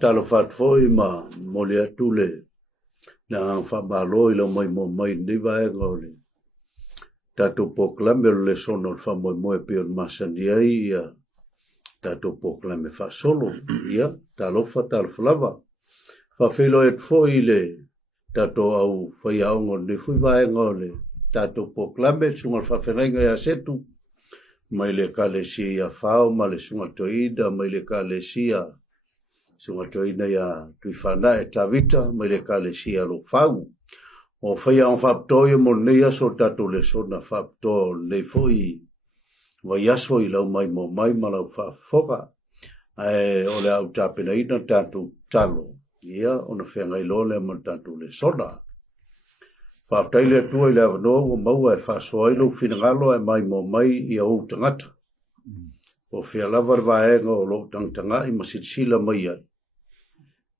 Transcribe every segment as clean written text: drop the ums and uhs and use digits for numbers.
talo fat foi ma molia tule na fa balo ilo mai ni vai ngole tato proclame le sono fa mo pe masandia ia tato proclame fa solo ia talo fa tal flava fa filo et foi le tato au fa ia ngole fui vai ngole tato proclame sunga fa ferenga ya setu mai le kalesia fa ma le sunga toida mai le kalesia sunga toina ya tuifana e tavita mai le kalesia lo fau o faya on faptoy mo neia so tato le sona fapto le foi wa yaso i lau mai mo mai malau fa foka o le au tapena ina tato talo ia ona fenga ilo le mo tato le sona faptai le tua i le avano o maua e fa soai lo finangalo e mai mo mai i au tangata o fia lavar vaenga o lo tangtanga i masitsila mai ai.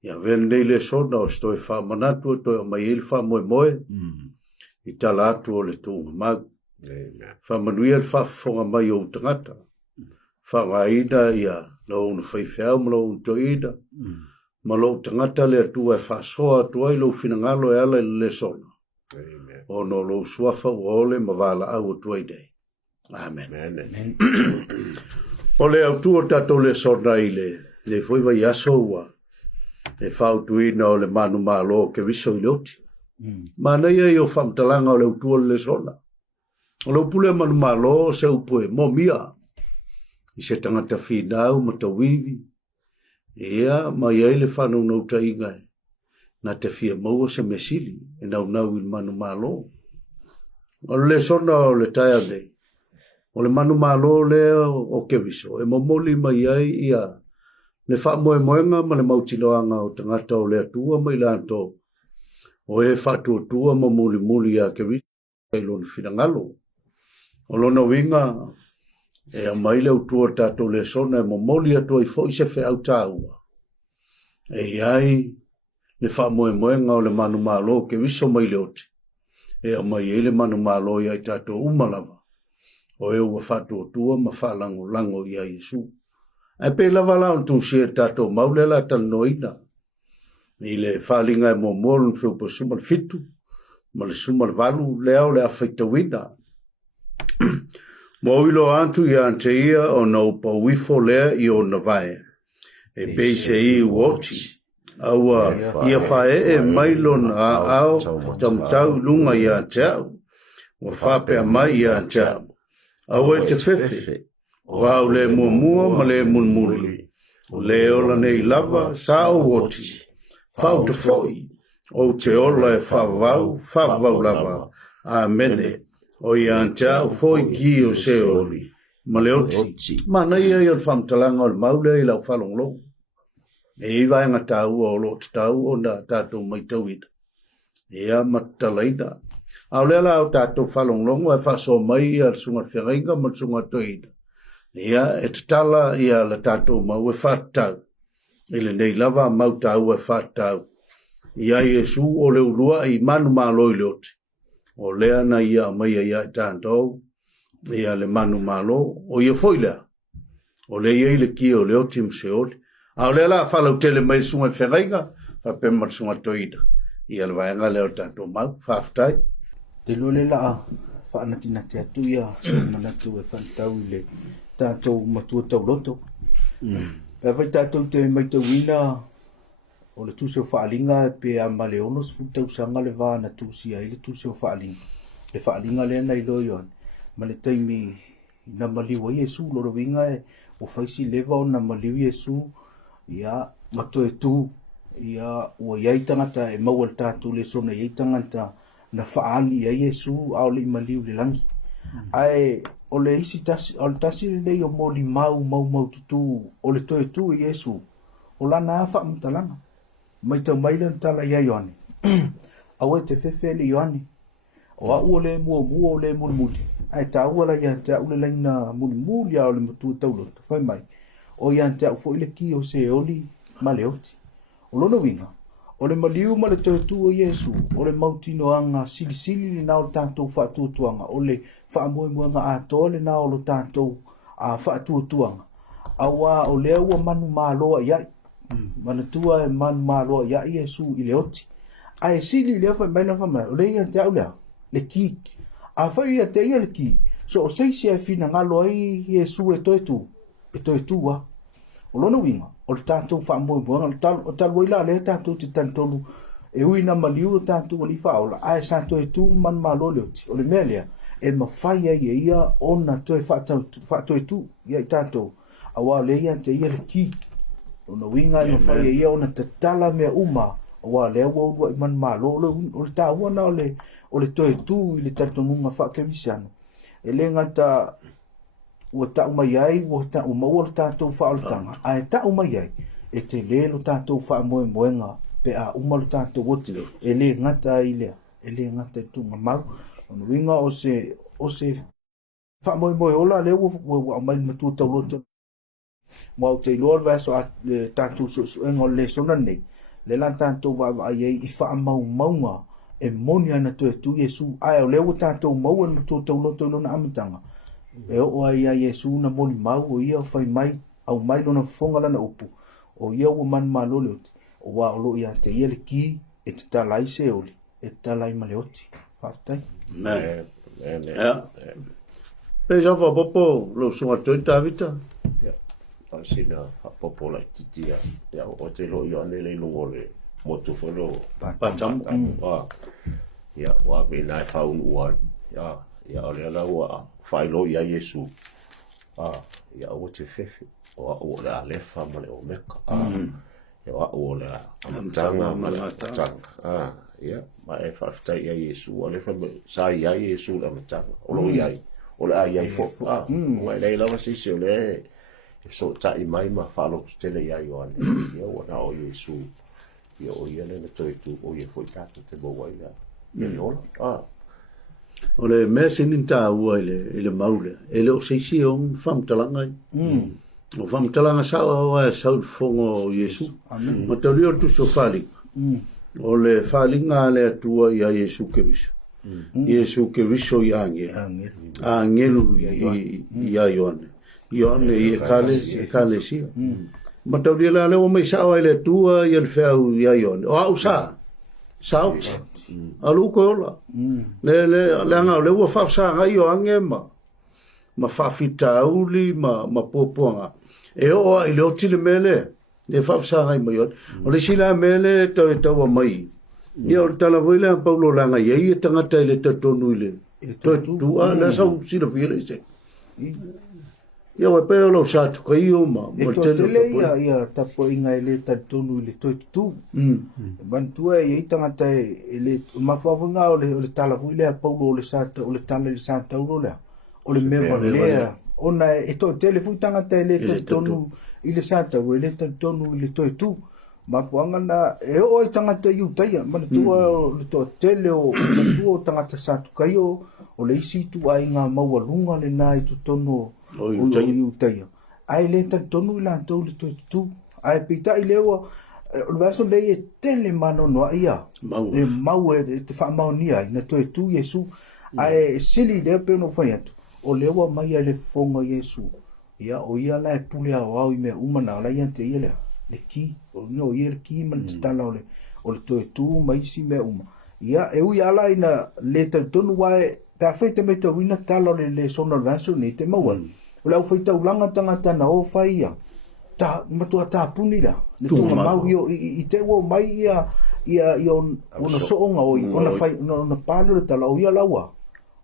Ya vende le sona o stoi fa manatu to mai il fa moe i talatu o le tunga mag. Fa manuia fa fonga mai o tangata. Fa ngaida ia lo un fai fea mo lo toida. Ma lo tangata le tua fa soa tua i lo finangalo e ala le sona. O no lo suafa o ole ma vala au tua idei. Amen. Ole au tua tato le sona le foi vai aso ua. E fautuina o le manu malo ke viso i loti. Mana ia i o whamtalanga o le utua le sona. O le upule manu malo se upue mo mia. I se tangata whinau ma ta wiwi. Ia ma ia i le whanu nau ta ingai. Na te whia maua se mesili e nau nau i manu malo. O le sona o le taia nei. O le manu malo le o ke viso. E momoli mai ai ia. Le fa moenga ma le mautinoanga o tangata o le atua mai lanto. O e fatu tua ma muli a ke visi e lona finangalo. O lona winga e a mai le utua tato le sona e momoli atua i fo i se fe au taua. E iai le fa moenga o le manu malo ke viso mai le oti. E a mai e le manu malo i ai tato umalama. O e ua fatu tua ma fa lango i ai Yesu. E pe lava la tu se tato maulela tal noina. I le falinga e momol fupo sumal fitu. Ma le sumal valu leo le afeita wina. Mo ilo antu i ante ia o na upa wifo lea i o na vae. E pe se i woti. Aua ia fae e mailon a ao tamtau lunga i ante au. Wa fape a mai i ante au. Aua e te fefe. Wau le mua ma le munmuli. O le ola nei lava sa o woti. Fau te foi. O te ola e favau lava. Amene. O i anta foi ki o se oli. Ma le oti. Mana ia i al whamtalanga o le maule i lau whalonglo. E iwa e ngatau o lo te tau o na tātou mai tauida. Ia matalaida. Au le la o tātou whalonglongo e whaso mai al sunga whengainga ma sunga toida. Ia e tala ia la tato mau e whatau. Ele nei lava mau tau e whatau. Ia Yesu o le urua i manu malo i leoti. O lea na ia mai ia i tātou. Ia le manu malo o ia foilea. O le ia i le kia o leoti mse oli. A o lea la whalau tele mai sunga whengainga. Whapema sunga toida. Ia le vaenga leo tātou mau. Whaftai. Te lule la whaanatinati atu ia. Manatu e whantau i le tātou matua tau roto. Pea vai tātou te mai tau ina o le tūseo whaalinga e pe a male onos futau sanga le vāna tūsia i le tūseo whaalinga. Le whaalinga le ana i loi on. Ma le taimi na maliwa Yesu loro winga e o whaisi lewa o na maliwa Yesu ia mato e tū ia ua iai tangata e maua le tātou le sona iai tangata na whaali ia Yesu ao le maliwa le langi. Ai o le isi tasi, o le tasi le o moli mau tutu, o le toe tu i Yesu, o la na wha mtalanga. Mai tau maile tala ia Ioane. Awe te fefe le Ioane. O a ua le mua o le muli. Ai ta ua la ia te au le laina muli a o le mutu taulo. Fai mai. O ia te au fo ile ki o se oli ma le oti. O lono winga. O le maliu ma le toe tu o Yesu. O le mautino anga sili ni nao tātou whaatuatuanga. O le whaamoemoanga a tole nao lo tātou a whaatuatuanga. Awa o lea ua manu māloa iai. mana tua e man malo ya Yesu i le oti ai sili le fa mai na fa mai o le ia te au le ki a fa ia te ia le ki so o sei se fina ngalo ai Yesu e toi tu wa o lona winga o le tātou fa mo o tal woila le tātou te tantolu e uina maliu tātou o li fa ola ai sa toi tu man malo le oti o le melia e mawhai ai e ia ona toi whātoi tu ia i tātou awa le ia te ia le ki ona winga i mawhai ai ia ona te tala mea uma awa le awa urua i man malo o le tā uana o le toi tu i le tantonunga whakewisiano e le ngata ua ta umai ai ua ta umaua le tātou whaalatanga a e ta umai ai e te le lo tātou whaamoemoenga pe a uma le tātou oti e le ngata i lea e le ngata i tunga maru ona winga o se whaamoemoe ola le ua mai matua tauloto mo te iloa vaso a le tātou suenga o le sona nei le la tātou wa ai i whaamaumaunga e moni ana to tu Yesu ai o le ua tātou maua matua tauloto lona amatanga e o ai ai Yesu na moni mau o ia fai mai au mai lona fonga lana upu o ia ua man malo le oti o wa o lo ia te ia le ki e te talai se oli e te talai ma le oti whaftai pe java popo lo sunga toi tavita sina popo la titia ya o te lo ia ne le lungo le motu folo patam ya wa be na faun wa ya ole la wa failo ya Yesu ya o te fefe o la le fa mo le o meka ya o la amtanga ma la tanga ya ma e fa fta ya Yesu o le fa sa ya Yesu la mtanga o lo ya o la ya fo wa le la si se le so ta i mai ma fa lo stele ya yo ane ya o na o Yesu ya o ya le to tu o ye fo ta te bo wa ya ya o le mea sininta ua ile maule ele o seisi on whamtalanga o whamtalanga sawa sau fongo Yesu ma tauri o tu so whali o le whalinga le atua ia Yesu ke viso Yesu ke viso i angelu ia Ioane i kale sia ma tauri la le o mai sawa ile atua ia le whau ia Ioane o au sa sao alu ko la le anga le wa fa sa nga yo ange ma fa fita uli ma poponga e o ile o tile mele le fa sa nga mo yo o le sila mele to wa mai ni o tala voile Paulo langa ye tanga tele to tonu ile to tu ala sa sila vile se yo pe lo sa tu kaio ma mo tele ia tapo inga ile ta tonu ile to tu bantua e tangata ele mafafunga o le tala fuile Paulo le sa o le tala le sa taulo o le meva le ona e to tele fu tangata ele to tonu ile sa taulo ile to tonu ile to tu mafuanga na e o tangata yu taia mantua le to tele o tu tangata sa tu kaio o le isi tu ai nga mawalunga le nai to tonu o yu taia ai le to tonu la to le to tu ai pita ile o o vaso le tele mano no ia e mau e te fa mau ni ai na to tu Yesu ai sili le pe no fa yatu o le wa mai le fonga Yesu ia o ia la pule au i me umana la ia te ia le ki o no ia le ki man te tala o le to tu mai si me uma ia e u ia la ina le te tonu wa ta fete me to wina tala le sono vaso ni te mau o la faita ulanga tanga na o fa ia ta matua ta punila le tu mau yo I te wo mai ia ona soonga o ona fai ona palo ta la ia lawa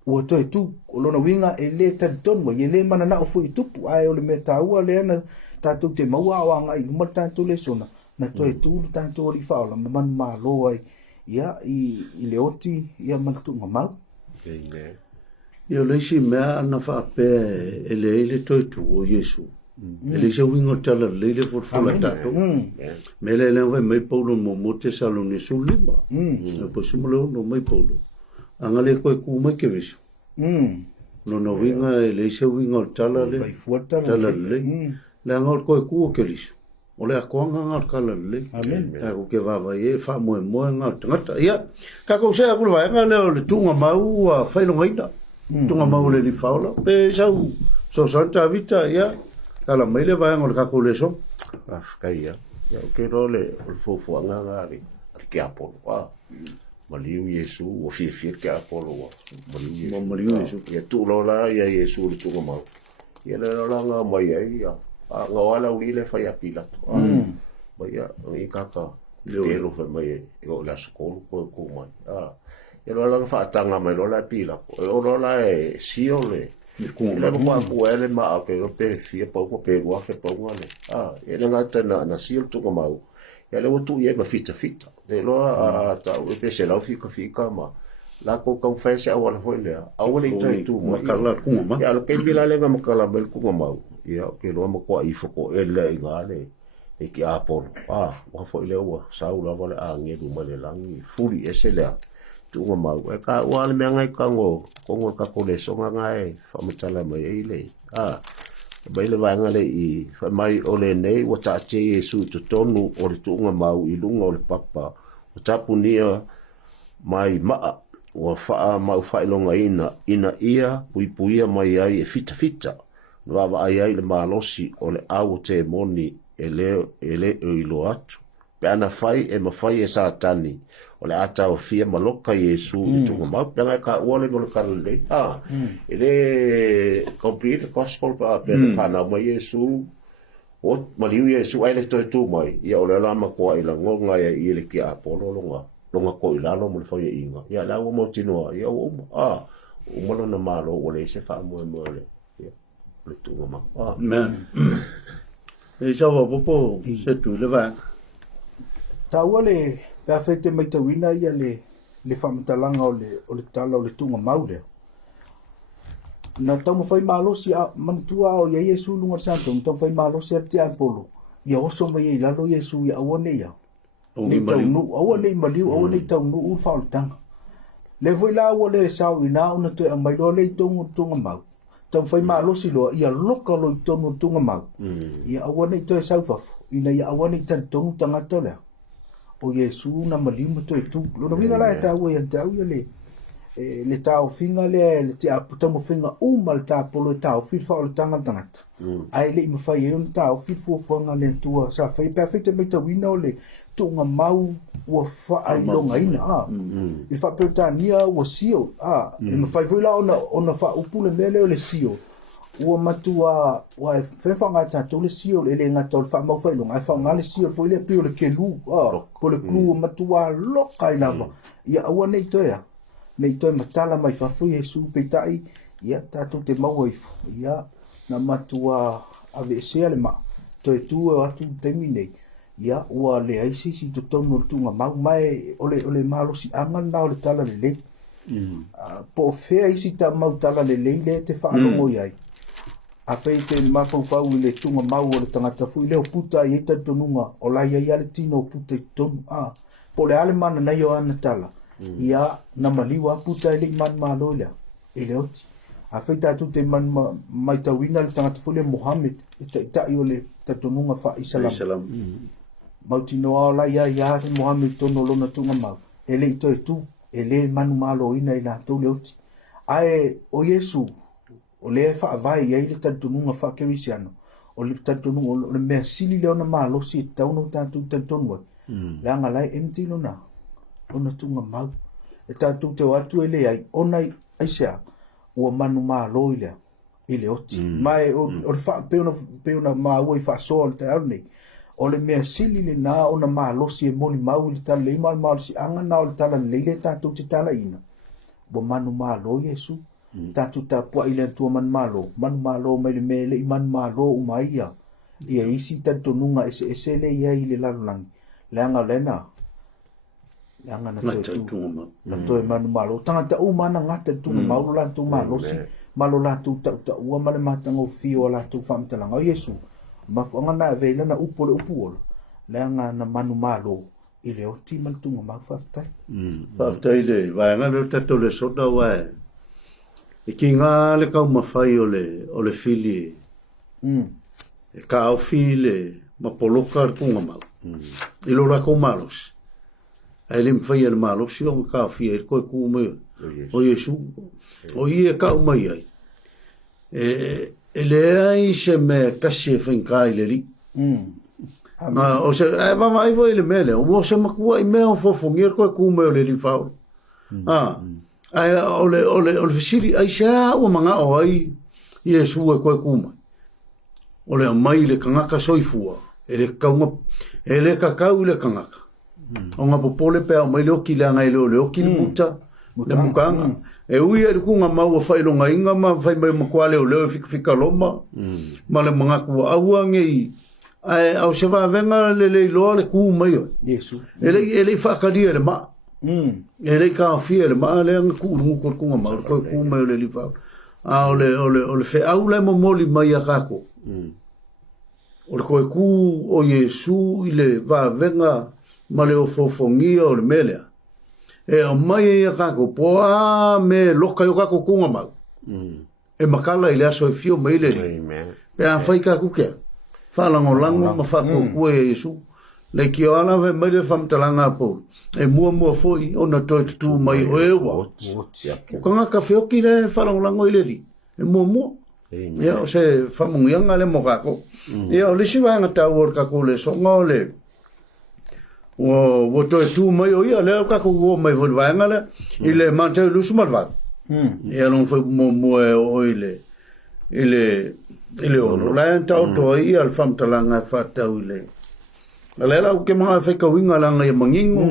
o to tu o lona winga e le ta ton mo ye le mana na o fu tupu ai o le meta ua le na ta tu te mau wa nga I mo ta tu le sona na to tu ta tu ri fa la man ma lo ai ia I le oti ia man tu mau io le si mea ana fa pe ele to tu o Yesu ele se wingo tala lele por fola tato mele le mai Paulo mo te salo ni sulima po simulo no mai Paulo angale ko ku mai ke viso no winga ele se wingo tala le le le angol ko ku ke liso o le ko ngar kala le ko ke va vai fa mo ngar tangata ia ka ko se ku vai ngale le tunga mau fa lo ngaita tunga mau le li faula pe so santa vita ia kala mai le vai ngol ka ko le so afkaia ya ke role o fo nga ri ke apolo maliu Yesu o fi ke apolo maliu Yesu ya tu lo la ya Yesu tu ma ya la nga mai ya nga wala uli le fa ya pila ba ya i kaka ke lo fa mai o la skolu ko mai ya lo la fa tanga mai lo la pila o lo la si o le le mo ko ele ma ke lo pe fi po ko pe wa fe po ngale ele ngata na si tu ko mau ya le tu ye ma fita de lo ta o pe se la fika ma la ko confessa wala foi le wala tu ma kala ku ma ya lo ke bila le ma kala bel ku mau ya ke lo ma ko i fo ko ele ngale e ki apolo wa foi le wa sa ula wala nge du ma le langi furi ese le tu mau e ka wala me ngai ka ngo ko ka ko le so ngai fa mtala mai ile bai le vanga le i fa mai ole nei wa ta che Yesu to tonu o le tu mau i lunga o le papa o tapunia mai ma o fa mau fa longa ina ia puia mai ai e fita no va ai le malosi o le au te moni ele i lo atu pe ana fai e mafai e satani o le ata o fia maloka Yesu i tunga mau pena ka uole mo le karole ele complete gospel pa pena whana ma Yesu o maliu Yesu ai le toi tu mai ia o le lama koa i la ngonga i le ki a polo longa ko i lalo mo le fai inga ia la o mo tinoa ia o mo na malo o le se wha mo le le tunga mau men e sa wa popo se tu le va ta wale pa fete mai te wina ia le whamatalanga o le tala o le tunga maurea. Na tau mo whai malosi a mantua o ia Yesu lunga santo, tau whai malosi a te apolo. Ia oso mai ei lalo Yesu ia awane ia. Nei tau nu, awane i maliu, awane i tau nu u whaoltanga. Le voi la awa le sao ina ona te a mailoa le i tongu tunga mau. Tau whai malosi loa ia loka lo i tongu tunga mau. Ia awane i toi saufafu, ina ia awane i tan tongu tangata lea. O Yesu na malimu to tu lo no vinga la ta we ta u le ta o finga le te aputa mo finga mal ta polo ta o fi fa o tanga ai le mo fa yon ta o fi fo nga le tua sa fa perfect me ta wina le tu nga mau o fa ai lo nga ina il fa per ta nia o sio e mo fa voila ona fa o pule mele le sio ua matua wa fefanga ta to le sio le nga tol fa mo fa lo nga fa nga le sio fo le pio le kelu po le klu matua loka ina ia awa nei toia nei toi matala mai fa fu Yesu petai ia ta to te mau ia na matua ave se le ma toi tu atu termine ia ua le ai si to tonu tu nga mau mai ole malo si anga na le tala le po fe ai si ta mau tala le te fa lo ia a feite mafau le tunga mau o le tangata fu leo puta i eta tonunga o la ia le tino puta i tonu po le ale mana na yo ana tala ia na maliwa puta i le man malo lea i le oti a feite atu te man mai tawina le tangata fu le Mohammed ita i o le tatonunga fa isalam mautino a o la ia se Mohammed tono lona tunga mau ele ito e tu ele manu malo ina i la tau le oti ae o Yesu o le fa vai ia le tantunga fa kerisiano o le tantunga o le mea sili le ona malo si tau no tatu tantunga la nga lai empty lona ona tunga mau e tatu te watu ele ai ona ai sea ua manu malo ile oti mai o fa peona mau i fa so te arni o le mea sili le na ona malo si e moli mau le tala le mal si anga na o le tala le tatu te tala ina bo manu malo Yesu tatu ta po ile tu man malo mai le mele i man malo umaia ia isi tanto nunga ese le ia ile lalang langa lena langa na tu na to man malo tanga ta umana ngata tu malo la tu malo si malo la tu ta ua male matango fio la tu fam talanga Yesu mafanga na vela na upole upol langa na manu malo ile o ti man tu ma faftai le vai ngana tato le soda wa e ki ngā le kau mawhai o le fili e ka au fili ma poloka ar kunga mau i lo rako malos e le mwhai ar malos i o ka au fili e koe ku me o Yesu o i e ka umai ai e le ai se me kasi e whainkai le ri o se mama ai foi le mele o se makua I mea fo fongir ko ku me le li fa ai ole fisili ai sha o manga o ai Yesu e ko ku mai ole mai le kangaka soifua ele kakau le kangaka o nga popole pe mai le okilanga ile le okilimuta le mukanga e ui e kunga mau fai longa inga ma fai mai makwale o leo fika loma ma le mga kua aua ngei ai au se va venga le loa le ku mai Yesu ele whakaria le ma ele ka fia le ma le anga ku rungu kunga mau ko ku mai le lifa ole fe au le moli mai a kako ole koe ku o Yesu ile va venga ma le ofofongia o le melea e o mai e kako poa me loka yo kako kunga mau e makala ile aso e fio mai le pe a fai kako kea falango lango ma fa ko e Yesu le ki ona ve mai le famtalanga po e mua foi ona tu mai o e wa o kanga ka fio ki le falango lango ile li e mua ya o se famungianga le mokako ya o le siwa nga tawor kako le songo le o tu mai o ia le kako o mai vol vanga le ile mante lusu malva ya non foi mo o ile ono la tau to ia al famtalanga fata ile la la o ke ma fe ka winga langa e mangingo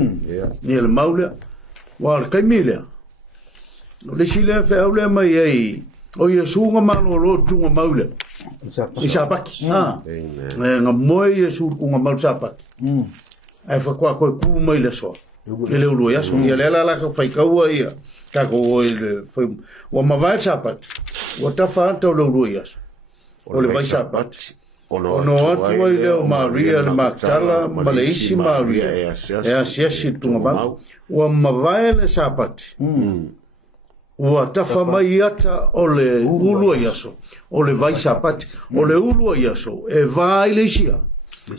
ni le maule wa ka mile le sile fe aule mai ai o Yesu nga malo tunga maule isapaki nga moi Yesu kunga maule sapaki ai fa kwa ko ku mai le so ele ulo ya so ia la ka fai ka ua ia ka ko ile foi o ma vai sapaki o ta fa to lo ulo ya o le vai sapaki ono atu ile o Maria le Magdala Malaysia Maria e asia tunga ba o ma vai le sapaki ua tafa mai ata o le ulua iaso, o le vai sapati, o le ulua iaso, e vai le isia.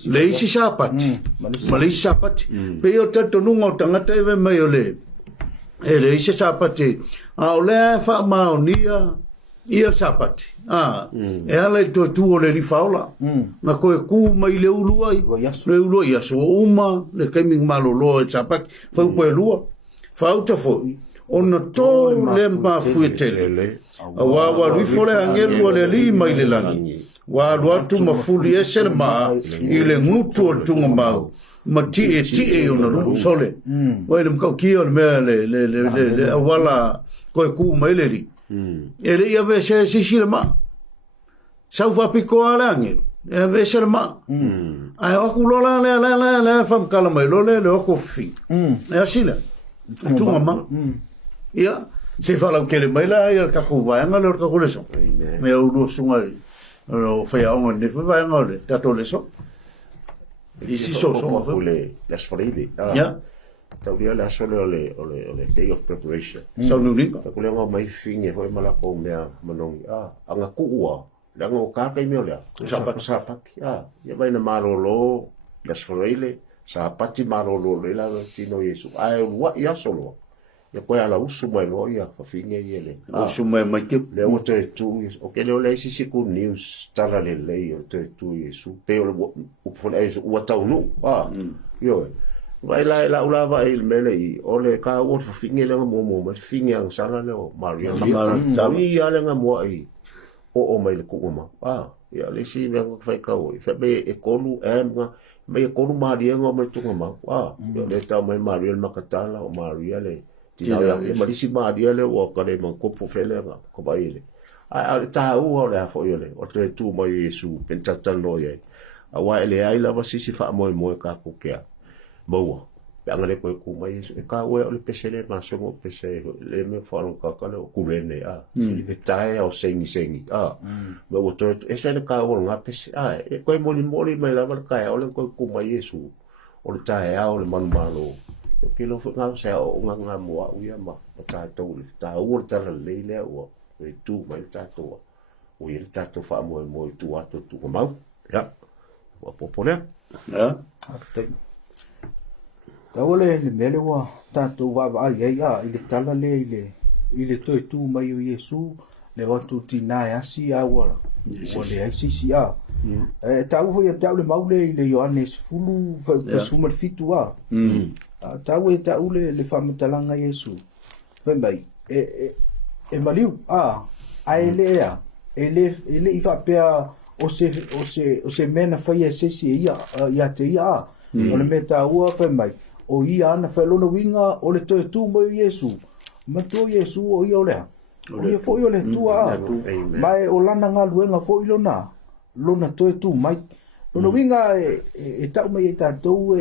Le isi sapati, ma le isi sapati. Pe o tato nunga o tangata ewe mai o le isi sapati, a o le wha mao nia, ia sapati. E ala i tu o le rifaula, na koe ku mai le ulua iaso, o uma, le kaiming malo loa e sapati, whau koe lua, whau ta foi. Ona to le mafuetele wa rifole angelu le li mai le langi wa luatu mafuli esel ma ile ngutu o tunga mau ma ti e ona lu sole wa le mkau ki o le awala ko ku mai le li ele ia ve se sile ma sau fa piko ala angelu e ve se ma ai o ku lola le fam kala mai le o ko fi e asila tunga ma ia se fala que le mai la ia ka ko vai nga le ka ko le so me o lo sunga o fa ya on ne fa vai nga le ta to le so isi so ko le las fride ya ta dia la solo le day of preparation so no ri ko le nga mai finge ho mala ko me manong anga ku ua la ngo ka kai me le sa pa ya vai na malo lo las fride sa pati malo lo le la tino Yesu ai wa ya solo ya koe ala usu mai loa ia whawhinge i ele. Usu mai mai ke. Le o te tu, o ke leo leisi siku news tala le lei o te tu Yesu. Pe o le upfole Yesu ua tau nu. Yo e. Vai la la ula va il mele i o le ka o whawhinge le nga mo mai whinge ang sala le o Maria. Tawi ia le nga mua i o mai le kuuma. Ia leisi me ang whaikau i. Whabe e kolu e mga mai e kolu Maria nga mai tunga mau. Yo le tau mai Maria Makatala o Maria le ya marisi madia le o kale man ko fele nga ko ba ile a ta u o le fo ile o te tu mai Yesu pentata no ye a wa ele ai la va sisi fa mo ka ko ke mo pe ngale ko ku mai Yesu e ka we o le pesele ma so mo pese le me fa ro ka le ku rene le tai o sengi mo o to ese le ka o nga pese e ko moli mai la va ka o le ko ku mai Yesu o le tai o le man malo ke lo nga sa o nga mo uia ma ta to ta o ta le le o e tu mai ta to o il ta to fa mo tu ato tu ma ya o popole ya ta ole le mele wa ta to va ya ile tala le ile to tu mai o Yesu le wa tu tina ya si a wa o le si tau foi tau le maule le Ioanes fulu fa suma fitu a tau tau le famatalanga Yesu fa mai e maliu ele ifa pea o se mena fai e sesi ia te ia o le meta ua fa mai o ia ana fa lona winga o le toe tu mo Yesu ma tu Yesu o ia ole o ia fo le tua mai o lana nga luenga fo lona toe tu mai lona winga e tau mai e tātou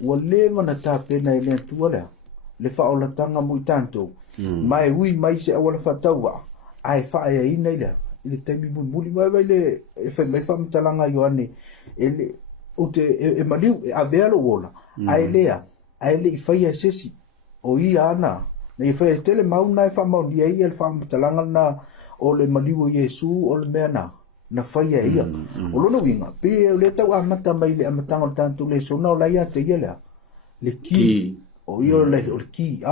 ua leva na tā pena e lea tua le fa o la tanga mo i tātou mai ui mai se awala fa tau wa ai fa e ina ile ile taimi muli mai le e fa mai fa mtalanga Ioane ele o te e maliu a velo wola ai le i fai e sesi o i ana na i fai tele mauna e fa mauni ai el fa mtalanga na o le maliu o Yesu o le mena na fai e ia o lona winga pe le tau amata mai le amatanga o tantu le sona o la ia te ia le ki o ia le o ki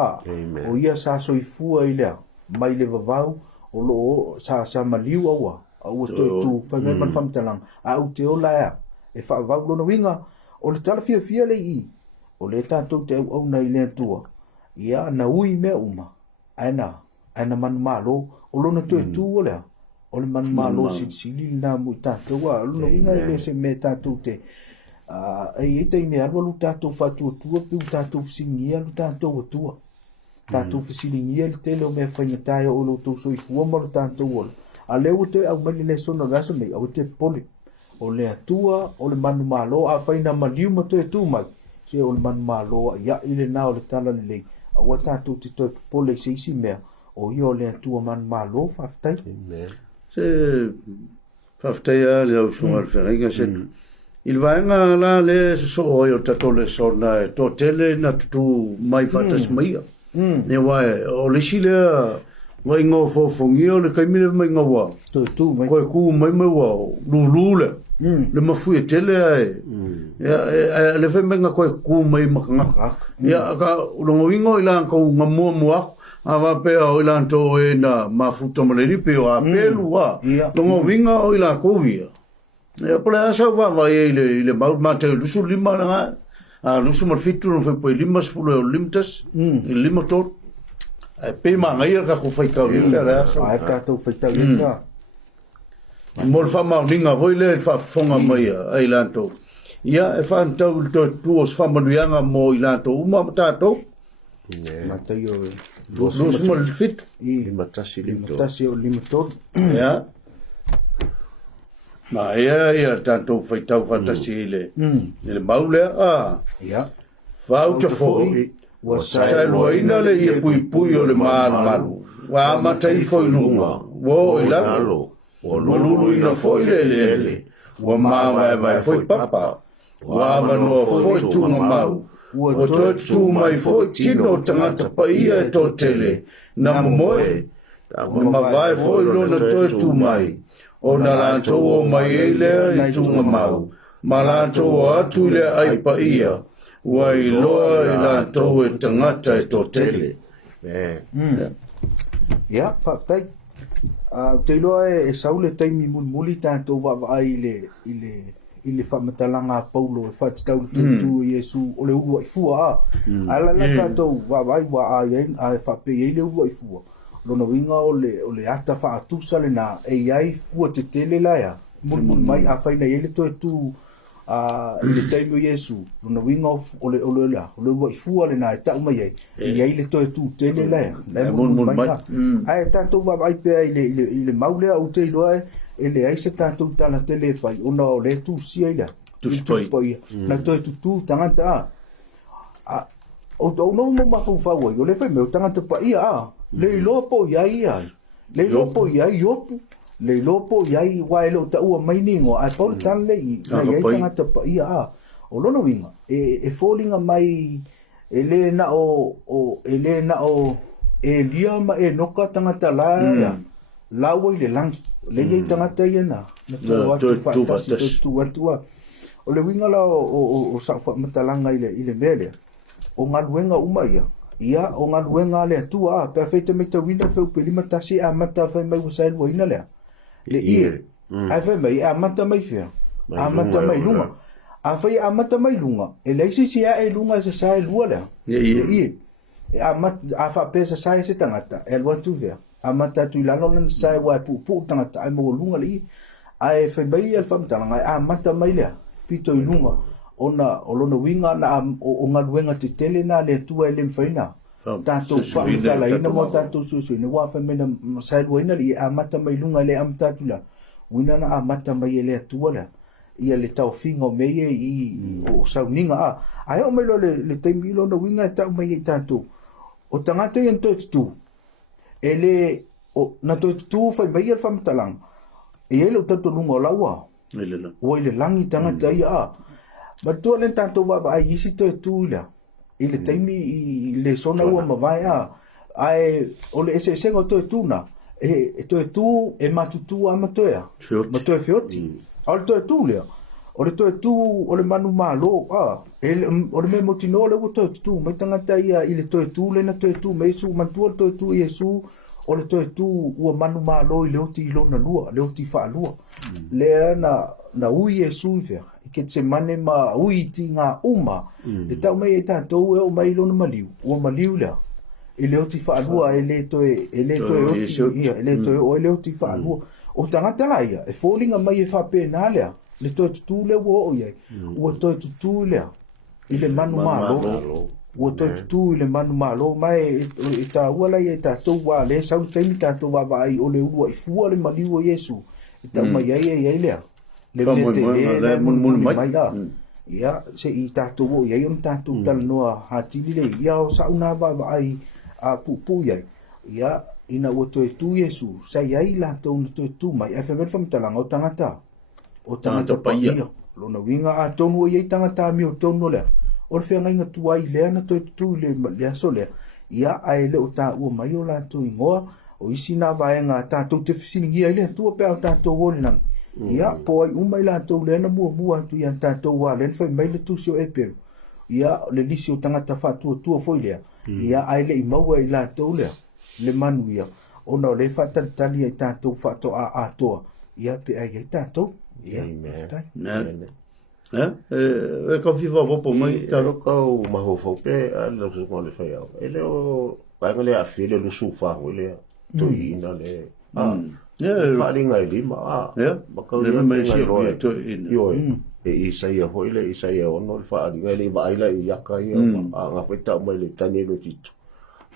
o ia sa soifua ile mai le vavau o lo sa maliu aua au tu fa mai man famtalang au te ola e fa vau lona winga o le tala fia le i o le tatou te au nei le tua ia na ui me uma ana man malo o lona tu ole o le man malo sili na mu tatou wa lona winga le se me tatou te ai te me arwa lu tatou fatu tua pu tatou singia lu tatou tua tatou fisilingia le tele o me whaingatai o lo tau soi fua maru tātou ola. A leo te au mani le sona rasa nei, au te pole. O le atua, o le manu malo, a whaina maliu ma toi tu mai. Se o le manu malo, a ia ile na o le tala le lei. A wa tātou te toi pole se isi mea. O ia o le atua manu malo, whaftai. Se whaftai a le au sunga le whenga se. Il vaenga la le so oi o tato le sona e to tele na tutu mai whatas maia. Ne wae, o le si lea wai ngā whawhongi o le kaimile mai ngā wā. Koe ku mai mai wā, lulu le. Le mawhi e tele ai. Le whai mai ngā koe ku mai makanga. Ia, ka rongo ingo ilan kau ngā mua mua. Awa pea o ilan tō e na mafuta maleri peo a pelu wā. Rongo winga o ilan kovia. Ia, pole asa wā wai e le mau mate lusu lima na ngā. Lusu marfitu no foi lima sfulu o limtas lima tot pe ngai ka ko fai ka vinga ai ka to fai ta vinga mol fa ma ninga voile fa fonga mai ai lanto ia e fa tau tu os fa manuanga mo ilanto uma tato mata yo lusu marfitu lima tasi o lima tot ia ma ia tanto fai tau fantasi le maule ia fau te foi sai loina le ia pui o le malu wa matai foi lunga wo ilalo o lulu ina foi le wa mama vai foi papa wa no foi tu mau o tu mai foi tino tangata pa ia to tele na moe ma vai foi lona tu mai o na lanto o mai ele i tunga mau. Ma lanto o atu le ai pa ia. Wai loa i lanto e tangata e tō tele. Ia, whaftai. Te loa e saule taimi muli tātou wawa ai ile whamatalanga Paulo e whatitau tu Yesu o le ua i fua Ala la tātou wawa ai wa ai whape i le ua i fua. Lona winga o le ata whaatusa le na ai fua te tele laia. Mun mai a whaina ele toi tu i le taimo Yesu. Lona winga o le ua i fua le na e tau mai ai. Ai le toi tu tele laia. Mun mai. Ai tātou wa ai pea i le maulea o te iloa e le aise tātou tala tele whai. Ona o le tu sia ila. Tu spai. Na toi tu tangata o tau no mo mafu whawai. O le whai meo tangata pa ia le lopo yai ai le lopo yai yopu le lopo yai wai lo ta ua mai ningo ai pol tan le i na yai tangata pa ia o lona winga e fallinga mai e le na o e lia ma e noka tangata la wai le langi le yai tangata ia na tu atua o le winga la o sa fa matalanga ile mele o ngaluenga umaia ia o ngā luenga lea tua pe feita me te wina feu pe lima tasi a mata fai mai wasai luina lea le ai fe mai amata mai fia amata mai lunga a fai amata mai lunga e leisi sia e lunga se sai lua le e amata a fa pesa sai se tangata e lua tu vea amata tu lano lan sai wa pu tangata ai mo lunga li ai fe mai al fam tanga amata mai le pito i lunga ona olona winga na o ngaluenga te tele na le tua le mfaina tato fa la ina mo tato su ne wa fa mena sai luina li amata mai lunga le amta tula wina na amata mai le tua la ia le tau finga me i o sauninga ai o mai le taimilo na winga ta mai tato o tangata yen tu ele o na tu fa mai al fam talang ele o tato lunga lawa o ele langi tangata ia batua le tato ba ai isi tu la ile taimi I le sona ua mawai ai o le ese sengo tu tu e matutu a matoea matoe fioti o le tu lea o le tu o le manu malo o le me motino le tu mai tangata ia ile tu le na tu me su mantua tu Yesu o le tu ua manu malo I le oti lona lua le oti fa lua le na ui Yesu vea ke te mane ma ui ti ngā uma e tau mai e tātou e o mai lona maliu ua maliu lea I le oti whaalua e le toe oti ia e le toe o e le oti whaalua o tangata la ia e fōlinga mai e whape nā lea le toe tutu lea ua o iai ua toe tutu lea I le manu malo ua toe tutu I le manu malo mai e tā uala ia e tātou wā le sau taimi tātou wā ai o le urua I fua le maliu o Yesu e tau mai ai lea le mun mai ia se I tātou o iai on tātou tala noa hatili le ia o sauna wā ai a pupu iai ia ina ua toe tu Yesu sai ai lātou na toe tu mai e whewere whamtalanga o tangata paia lona winga a tonu o iai tangata mi o tonu lea o le whenga inga tu ai lea na toe tu le aso lea ia ai le o tā ua mai o lātou ingoa o isi nā vaenga tātou te whisiningi ai lea tua pēr tātou o le nang ia po ai umai lātou lea na mua tu ia tātou wā lea whai mai le tusi o eperu ia le lisi o tangata whātua foi lea ia ai le I maua I lātou lea le manu ia ona o le whātalitali ai tātou whātoa a toa ia pe ai tātou ia e ka viva vopo mai talo kau maho fope ala so mo le fai au ele o vai le afile lu sufa ele to ina le falinga I lima makau le mai si o to ina yo e Isaia hoile Isaia ono le falinga le baila I yaka ia nga feta mai le tani lo titu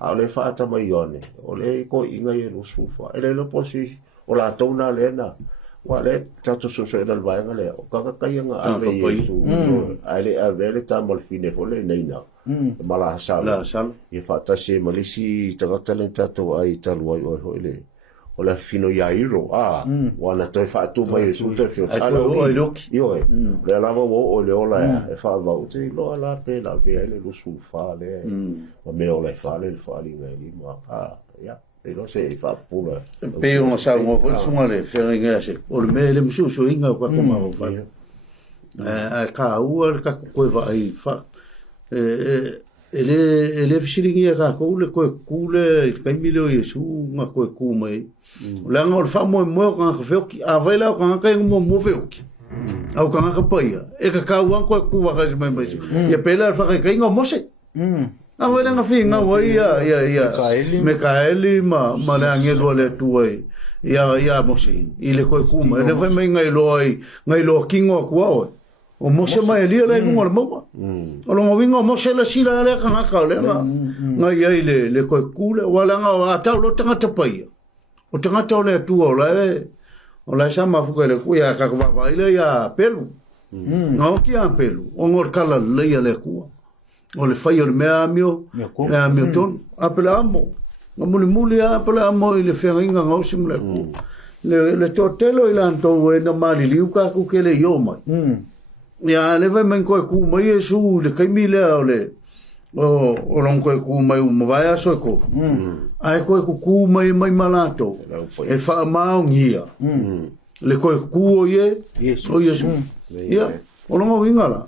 a le fata mai yone o le ko inga ye lu sufa ele lo posi o la tona le na wa le tato so le vaenga le o ka kai nga ave Yesu ale ave le ta mal fine fole neina mala sala e fata se malisi tagata le tato ai talu ai hoile o la fino yairo wana toi fatu mai Yesu te fio sala io le lava o le ola e fa va o te lo la pe la ve le lu sufa le o me o le fa le ngai ma ya e lo se fa pula pe o sa mo ko sunga le whenga se o le me le msusu inga kwa kuma o fa ka ua ka koe wa ai fa ele fisiringi ka ko le koe kule kai milo Yesu nga koe ku mai la ngol fa mo ka feoki a vai la ka kai mo feoki au ka ka paia e ka ua koe ku wa ka mai ya pela fa kai nga mo se a vai la nga finga wa ia Mikaeli ma le angelo le tuai ia mo se ile koe ku mai le vai mai ngai lo kingo ku o mose mai lia le ngol mo o lo winga mose la sila le ka le nga ia le ko kule wala nga ata lo tanga tapai o tanga to le tu o la sama fu le ku ya ka va ile ya pelu nga o ki a pelu o ngor kala le ia le ku o le fai o me amio ton apela amo nga muli apela amo ile feringa nga o sim le ku le totelo ilan to e na mali liu ka ku ke le yo mai ya le vai men ko ku mai Yesu le kai mi le ole o long ko ku mai uma vai aso ko ai ko ku mai malato e fa mau ngia le ko ku o ye Yesu ya o long winga la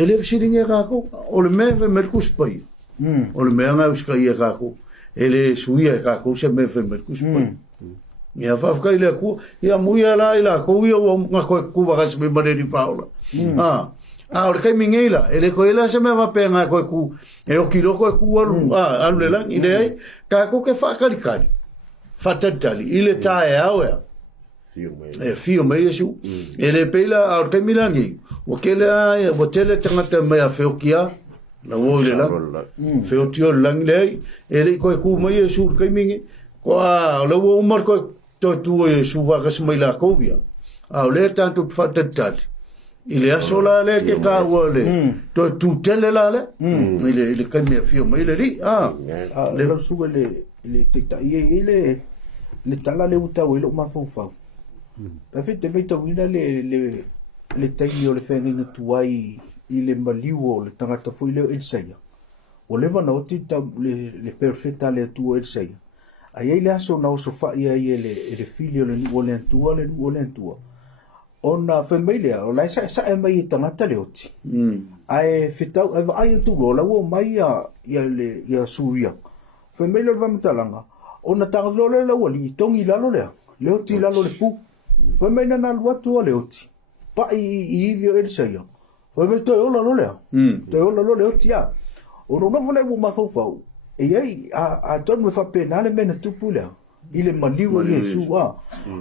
ele fsiringa ka ko o le me ku spai o le me nga uskai ka ko ele suia ka ko se me ku spai ia whawhkai lea kua, ia muia la ila, ko ia o ngā koe kuwa kasi me mare ni paula. O le kai mingeila, ele koe ila se mea mapea ngā koe ku, e o kilo koe ku alu le lang, ile ai, ka ko ke whakalikari, whatatali, ile tae au ea. Fio mai esu, ele peila au kai milangi, o kele ai, o tele tangata mea whiokia, na o le lang, whiotio lang le ai, ele koe ku mai esu, kai mingi, koa, le o umar koe, toi tua esu wakas mai la kovia, au le tantu whatatali, ile aso la le ke ka wole to tu tele la le ile ka me fio mai le li le lo su le te ta ile le tala le uta o le ma fo fa pa fe te me to ina le tai o le fenga tu ai ile maliu le tanga to fo ile elsaia o le vana o ti ta le perfecta le tu elsaia ai ile aso na o so fa ia le filio le o le tu ona familia o lai sa e mai tangata le oti ai fitau ai tu go la o mai ia suria familia va mtalanga ona tanga le la wali tongi la le oti la le pu familia na lua tu le oti pa i vio el sayo familia to ola le oti ya ono no vole mo mafofau e ai a ton me fa pena le mena tu pula ile maliu yesu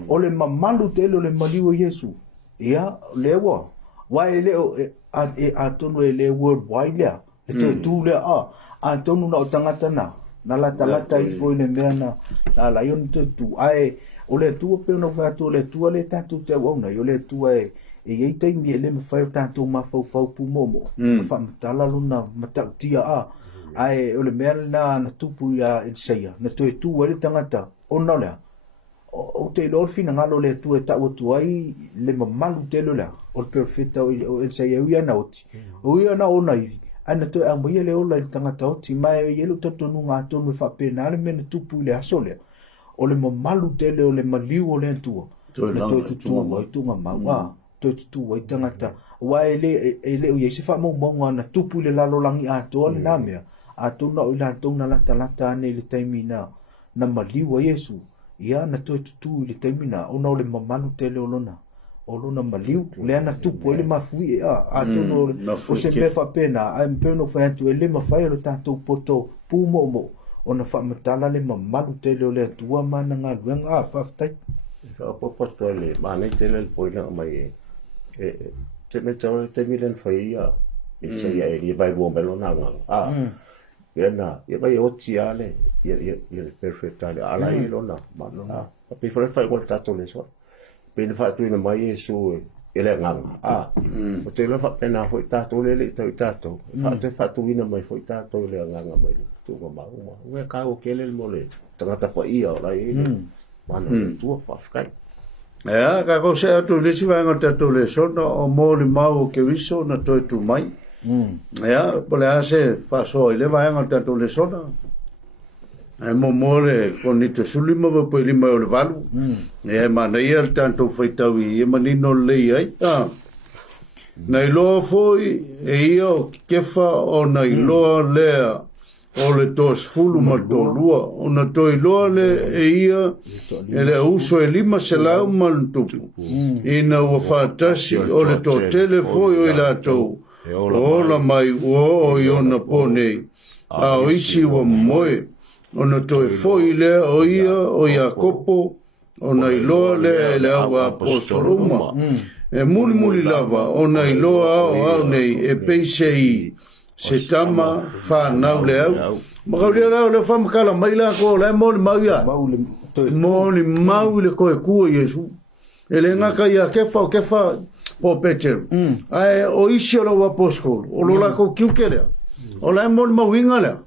o le mamalu telo le maliu yesu ia lewa wai le a tonu le world wide le tu le a tonu na tangata na la tangata I foi le mena la yon tu ai o le tu pe no va tu le tu le tanto te ona yo le tu e ei te mi le me fai tanto ma fau pu momo fa tala luna mata tia ai o le mena na tupu ya seia na tu le tangata ona le o te lor fina ngalo le tu e ta o tu ai le mamalu te lo la o perfecta o el sei ia na oti o ia na ona I ana to a mai le ola tangata oti mai e lo toto nu nga to no fa pena le men tupu le asole o le mamalu te le o le maliu o le tu to tu mai tu nga ma tu ai tangata wa ele o yesi fa mo na tupu le lalo langi a to le na mea a to na o la to na la ne le taimina na maliu o Yesu ia na tu le taimina ona o le mamalu tele olona maliu le ana tupu ele mafui a tono o se me fa pena a me no fa tu ele mafai o tanto poto pu mo ona fa matala le mamalu tele o le tua mana nga luenga fa tai fa posto le mana tele el poina mai te me tau te milen fa ia se ia e vai bo belo na ia vai o tiale ia perfettale ala ilona ma pe fa fa igual tato le so pe fa tu ina mai Yesu ele nganga o te lo fa pena foi tato le tato fa tu ina mai foi tato le nganga mai tu ma we ka o kele le mole tanga pa ia la mana tu fa fkai ka ko se tu le si va ngata tu le so no o mole mau ke viso na to tu mai pole ase paso ile va ngata tu le so na ai mo mole con nito sulima va poi lima o le valu e ma nei al tanto faitawi e manino lei ai nei lo foi e io che fa o nei lo lea o le tos fulu ma tolua o na toi lo le e ia e le uso e lima se lau mal tupu ina o fatasi o le to telefoi o la to o la mai o iona pone a o isi o moe ona toi foi le o ia o Iakopo ona iloa le awa apostoluma e muli lava ona iloa au nei e peisei se tama whanau le au makaulia lau le whamakala mai la ko le moli mau ia moli mau le koe kua Yesu e le ngaka ia kefa po Peteru ai o isi o lau apostol o lo la ko kiukelea o le moli mau inga lea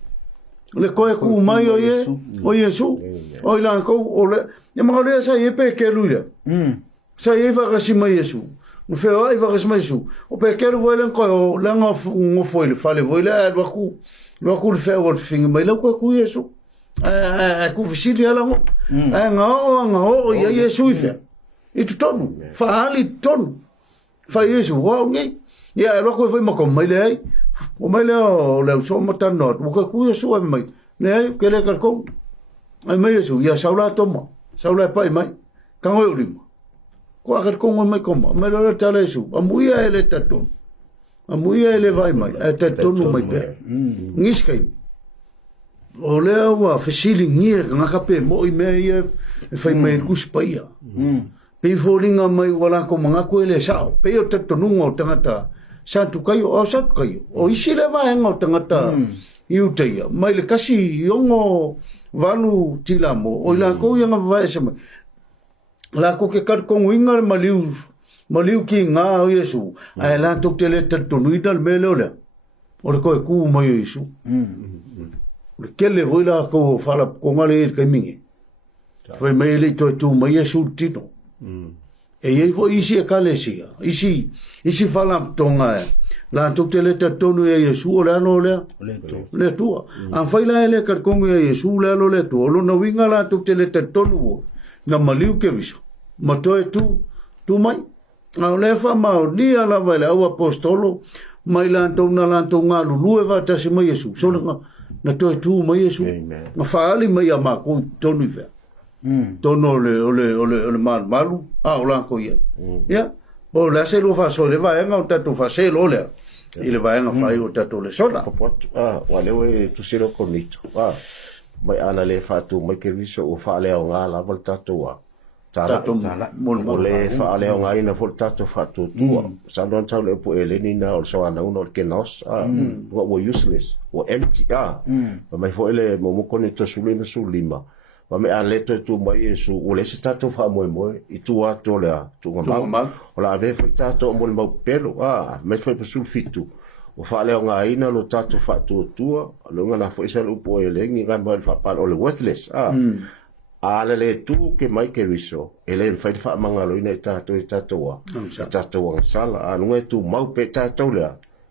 le koe ku mai o Yesu o ila ko o le ya makaulia sa ye pe ke luia sa ye va kasi mai Yesu no fe ai va kasi mai Yesu o pe ke lu ele ko o la ngo foi le fale voi la lo ku le fe o finga mai la ko ku Yesu a ku fisili ala ngo nga o ya Yesu ife e tu tonu fa ali tonu fa Yesu wa ngi ya lo ko foi mo ko mai le ai o mai le so mata no o ku Yesu ai mai le ai ke le ka ko ai mai Yesu ya saula toma saula pai mai Kangoi ulima. Ko akat kongo mai koma. Mai lora tala isu. Amuia ele tatonu. Amuia ele vai mai. E tatonu mai pe. Ngiskai. O lea wa fesili ngia ngaka pe mo i mea ia e whai mai kuspaia. Pei fōringa mai wala ko mga koe le sao. Pei o tatonunga o tangata sa tukaio o sa tukaio. O isi le vaenga o tangata iu teia. Mai le kasi iongo vanu tila mo. O ila kou ianga vae se mai. La ko ke karkongu inga le maliu ki ngā o Yesu. Ai la tok te le tatonuida le mele o lea. O le koe kū mai o Yesu. Le kele hoi la ko fala ko ngale e kai mingi. Foi mai le to tu mai Yesu tino. E ye vo isi e kalesia. Isi fala tonga e. La tok te le tatonu e Yesu o le ano le tua. An faila ele karkongu e Yesu le ano le tua. Lo na winga la tok te le tatonu o. Na maliu ke viso. Ma toe tu mai. Au le fa mao ni ala vai le au apostolo. Mai lantou na lantou ngā lulu e vatasi mai Yesu. So na toe tu mai Yesu. Na faali mai a mako tonu i vea. Tono ole malu. O lanko ia. Ia. O le ase lo fa so le vaenga o tatu fa se lo le. I le vaenga fai o tatu le sona. Walewe tu siro konito. Mai ana le fatu mai ke viso o fa le o ngā lava tatu a. Tatu mo le fa le o ngā ina fo tatu fatu tua. Sandon tau le po eleni na o so ana uno ke nos. What were useless. Or empty. Mai fo ele mo kone to sulina sulima. Wa me an leto tu mai Yesu o le se tatu fa mo I tu ato le tu ngama. O la ave fo tatu mo le pelo. Me fo pe sul fitu. O fa le nga ina lo tatu fa tu tua lo nga na fo isa lo po ele ngi ga mal fa pa o le worthless ale le tu ke mai ke riso ele fa fa manga lo ina tatu wa tatu wa sala no tu mau pe tatu le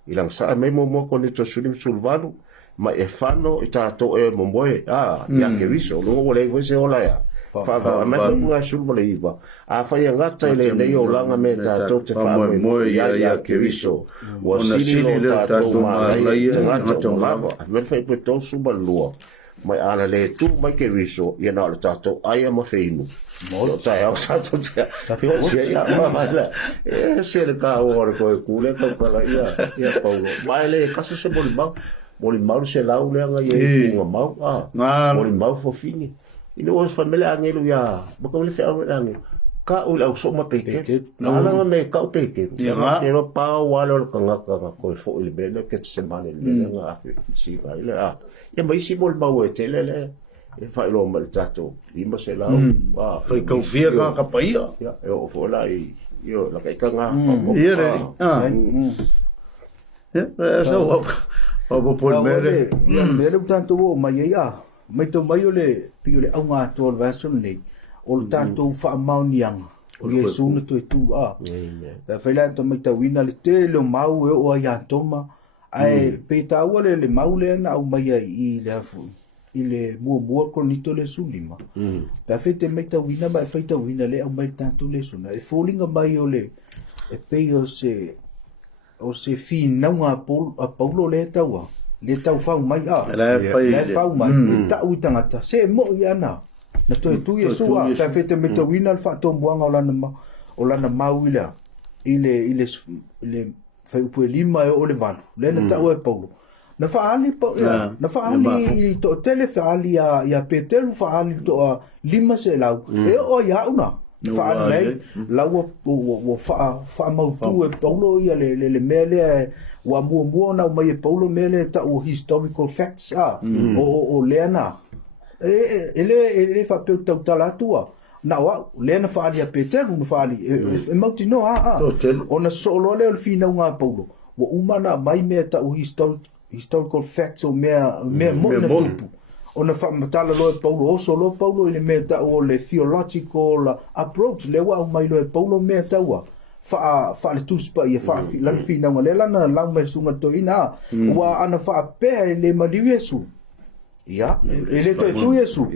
ilang sa me mo ko ni to sulim sulvanu ma e fano tatu e mo boy ya ke riso lo le ko se ola ya fa ma fa nga sul mo le iba fa ya ngata le nei o langa me tatu te fa mo ya ke riso wa sili le tatu ma le ngata ma me fa pe to su balua mai ala le tu mai ke riso ia na le tatu ai ma feinu mo ta ya sa to te tapi o ya ma la se le ka o ko ku le ka la ia paulo mai le ka se boli mau se lau le nga ye nga mau boli mau fo fini ino os famile angelu ya bako le fe angelu ka o la so ma peke ala me ka peke pero pa wala ka nga ko fo le bele ke se mane le nga si va ile ya mai si bol mau e tele le e fa lo mal tato lima se lau fa ka via ka paia ya o fo la io la ka nga ia le so o po mere mere tanto o mai ia mai to mai ole piole au nga to version le o tanto fa mauniang o Yesu no to tu da fela to mai ta wina le te lo mau e o ya toma ai pe ta ole le mau le na au mai I le afu ile mo ko ni to le sulima pa fete mai ta wina ba fete wina le au mai tanto le suna e falling mai ole e pe o se fi não a Paulo le tau fau mai le fau mai le tau tangata se mo iana na to tu Yesu ka fete me to wina fa to buanga o lana mauila ile fa upo lima o le valu le na tau e Paulo na fa ali I to tele fa ali ya Petero fa ali to lima se lau e o ya una fa nei la wo fa mau tu e Paulo ia le mele wa mo na mai Paulo mele ta o historical facts o lena ele fa pe ta la tua na wa lena fa ali Peter no fa ali e mau tino ona solo le fina nga Paulo wo umana mai me ta o historical facts o me mo na tupu ona fa matala lo Paulo solo Paulo ile meta o le theological approach le wa mai lo Paulo meta wa fa le tuspa ia fa lan fina ngale lana lang me sunga to ina wa ana fa pe le mali Yesu ia ele to tu Yesu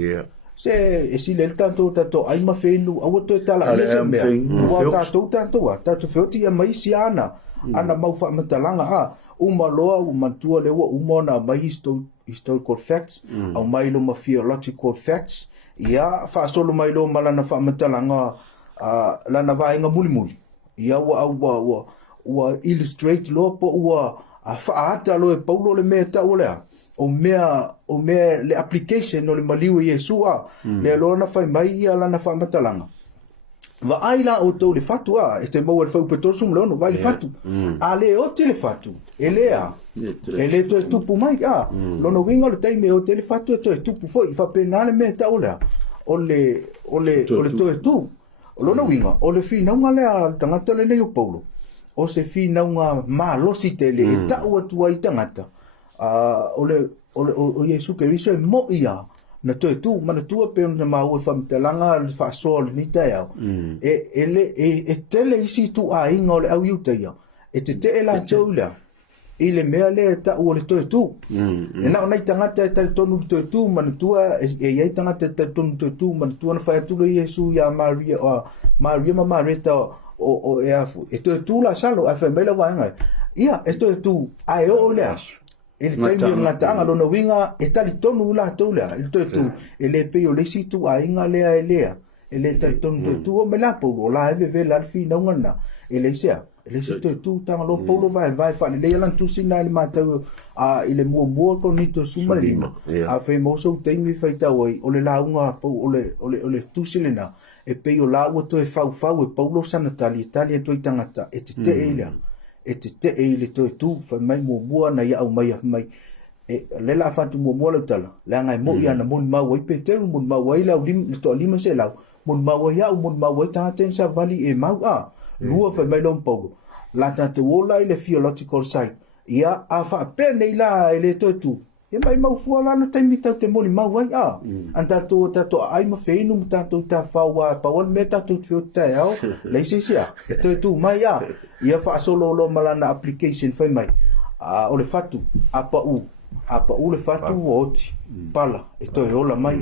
se e si le tanto ai ma fenu a to tala ile se me wa tanto wa tanto foti ia mai si ana mau fa matalanga uma loa mantua le wa umona mai historical facts au mai lo ma theological facts ia whaasolo mai lo malana whamatalanga lana vaenga muli ia ua illustrate lo po ua whaata lo e paulo le mea tau lea o mea le application o le maliu Yesu le lo na whai mai ia lana whamatalanga va aila o tau le fatu e te mau e whau petosum leono vai le fatu a le o te le fatu e lea e le to e tupu mai lono winga o le taime o te le fatu e to e tupu foi whapena le mea tau lea o le to e tu lono winga o le whinaunga lea tangata le nei o paulo o se whinaunga malosi te le e tau atua i tangata o Yesu Keriso e mo ia na to tu mana tua pe na mau e famtalanga le fa sol ni ta ya e tele isi tu a inga o le au yuta ia e te la toula ile mea le ta o le to tu e na ona tangata e tal tonu to tu mana tua e ia tangata tal tonu to tu mana tua na fa tu le Yesu ya Maria ma Marita o e afu e to tu la salo a fa mela vanga ia e to tu ai o le ele taimi ngata lo no winga e tali tonu la tola il to tu ele pe o le situ a inga lea ele tali tonu tu o mela po la ve la fi na ngana ele sia ele situ tu tanga lo polo vai fa le lan tu sina le mata a ile mo ko ni to suma lima a fe mo so taimi fa ta o le la unga po o le tu silena e pe o la o to e fa e paulo sana tali to tangata e te ele e te le to tu fa mai mo na ia au mai e le la fa tu mo le tala la ngai mo ia na mo ma wai pe te mo ma wai la lim to lima se la mo ma wai ia mo ma wai ta ten sa vali e mau lua fa mai lom paulo la ta te wola ile theological side ia a fa pe nei la ele to tu e mai mau fu la no taimi ta te mo ma wai anta to ai ma fe no ta to ta fa wa pa won meta to tu ta au le sia e to tu mai ia fa solo lo malana application fa mai o le fatu apa u le fatu oti pala e to rola mai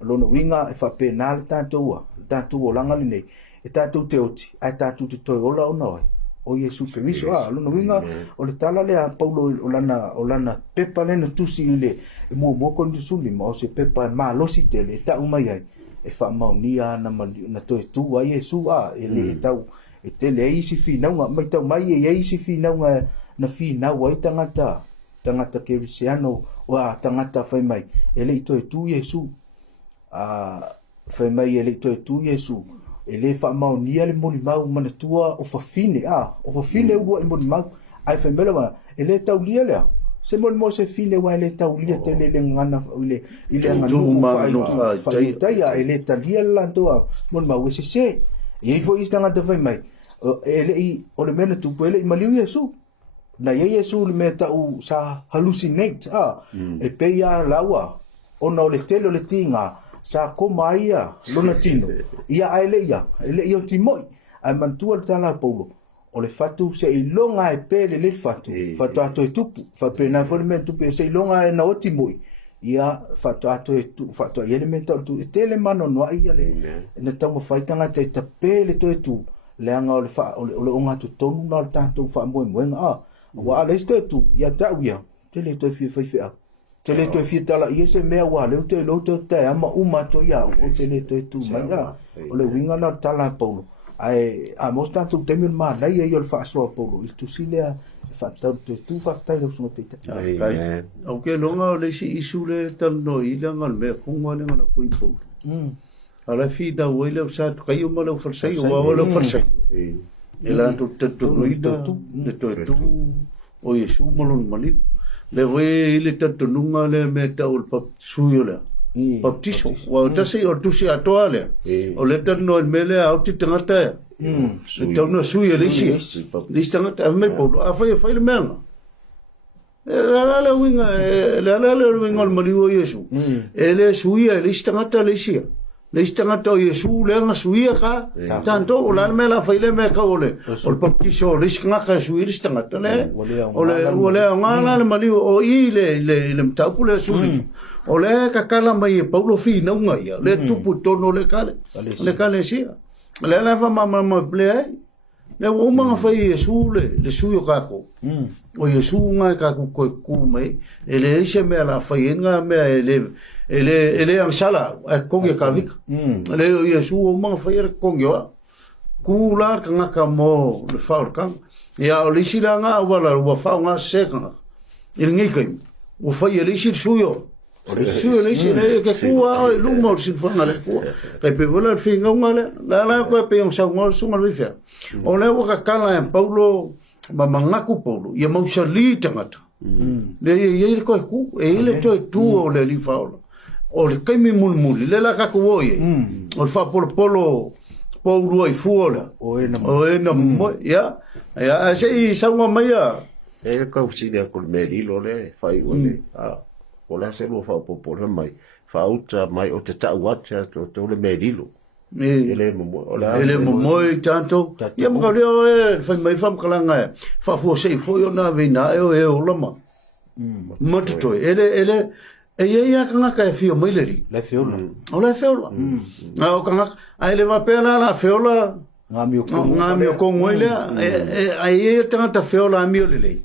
lo no winga e fa penal tanto o langa nei e tanto te oti ai tanto te to rola o noi o Yesu Keriso lo no winga o le tala le a paulo o lana pepa le na tusi ile e mo kon di suli mo se pepa ma lo si tele ta u mai ai e fa maunia na to tu ai Yesu ele tau e te le isi fina nga mai tau mai e isi fina nga na fina wai tangata kerisiano wa tangata fai mai ele to tu Yesu fai mai ele to tu Yesu ele fa mau nia le moli mau mana tua o fa fine u e moli mau ai fai mela ele tau lia le se mo se fine wa ele tau lia te le ngana ile ngana fa tai ele talia la toa moli mau se e foi is tangata fai mai ele o le mena tu pele i maliu Yesu na Yesu le meta u sa hallucinate e pe ia lawa ona o le tele o le tinga sa koma ia lona tino ia ele o timoi ai mantua le tala paulo o le fatu se ilonga e pele le fatu ato e tupu fa pena formen tupu se ilonga e na o timoi ia fatu ato e tu fatu ele meta tu tele mano no ia le na tamo faitanga te pele to e tu leanga o le fa o le onga tu tonu na tanto fa mo wa le sto tu ya ta wia tele to fi tele to fi tala ia se mea wa le te lo to te ama uma to ya o tele to tu manga o le winga na tala paulo ai a mostra tu te mi ma dai e il fa so paulo il tu sile fa tu fa tai lo sono pita o ke longa le si isu le tal no ila ngal me kunga le ngana kui paulo ala fi da wele sa kai o malo forsai o lo forsai ela tu no ida tu o Yesu malon mali le we ile tanto nunga le meta ul pap suyola baptiso wa tasi o tusi atoale o le tanno el mele au ti tangata so no suyo le si tangata me po a fa le menga la winga la winga al mali o Yesu ele suya le tangata le si le tangata o Yesu le nga suya ka tanto o la me la fa le me ka ole o baptiso le nga ka suya le tangata le ole nga le mali o ile mtapule suli ole ka kala mai paulo fi na ngai le tupu tono le kale sia le la fa mama ple le o manga fai Yesu le suyo kako o Yesu nga kako ko mai ele ise me la fai nga me ele ang sala konge kavik le Yesu o manga fai konge wa kula kanga kamo le faur kang ya o lisila nga wala wa fa nga seka il ngi kai o fai ele ise suyo suyo le ise le ke kuwa lu mo sin fa ngale kuwa kai pe vola finga ngale la ko pe on sa ngol su ngol fe o le wa kala en Paulo ma mangaku Paulo ia mau sali tangata le ye ko ku e le to tu o le li fa o le kai mi mul le la ka ko ye o fa polo Paulo ai fuola o ena mo ya sei sa ngo mai ya e ka si de ko me li lo le fai o le o la se lo fa po mai fa uta mai o te ta wacha to le me li lo ele mo tanto ia mo le fa mai fam kala nga fa fo sei fo yo na vina e o lama mo to ele e ia kanga ka fio mai le fiola o le fiola o kanga ai le va pela la fiola nga mi ko ngole ai e tanga ta fiola mi le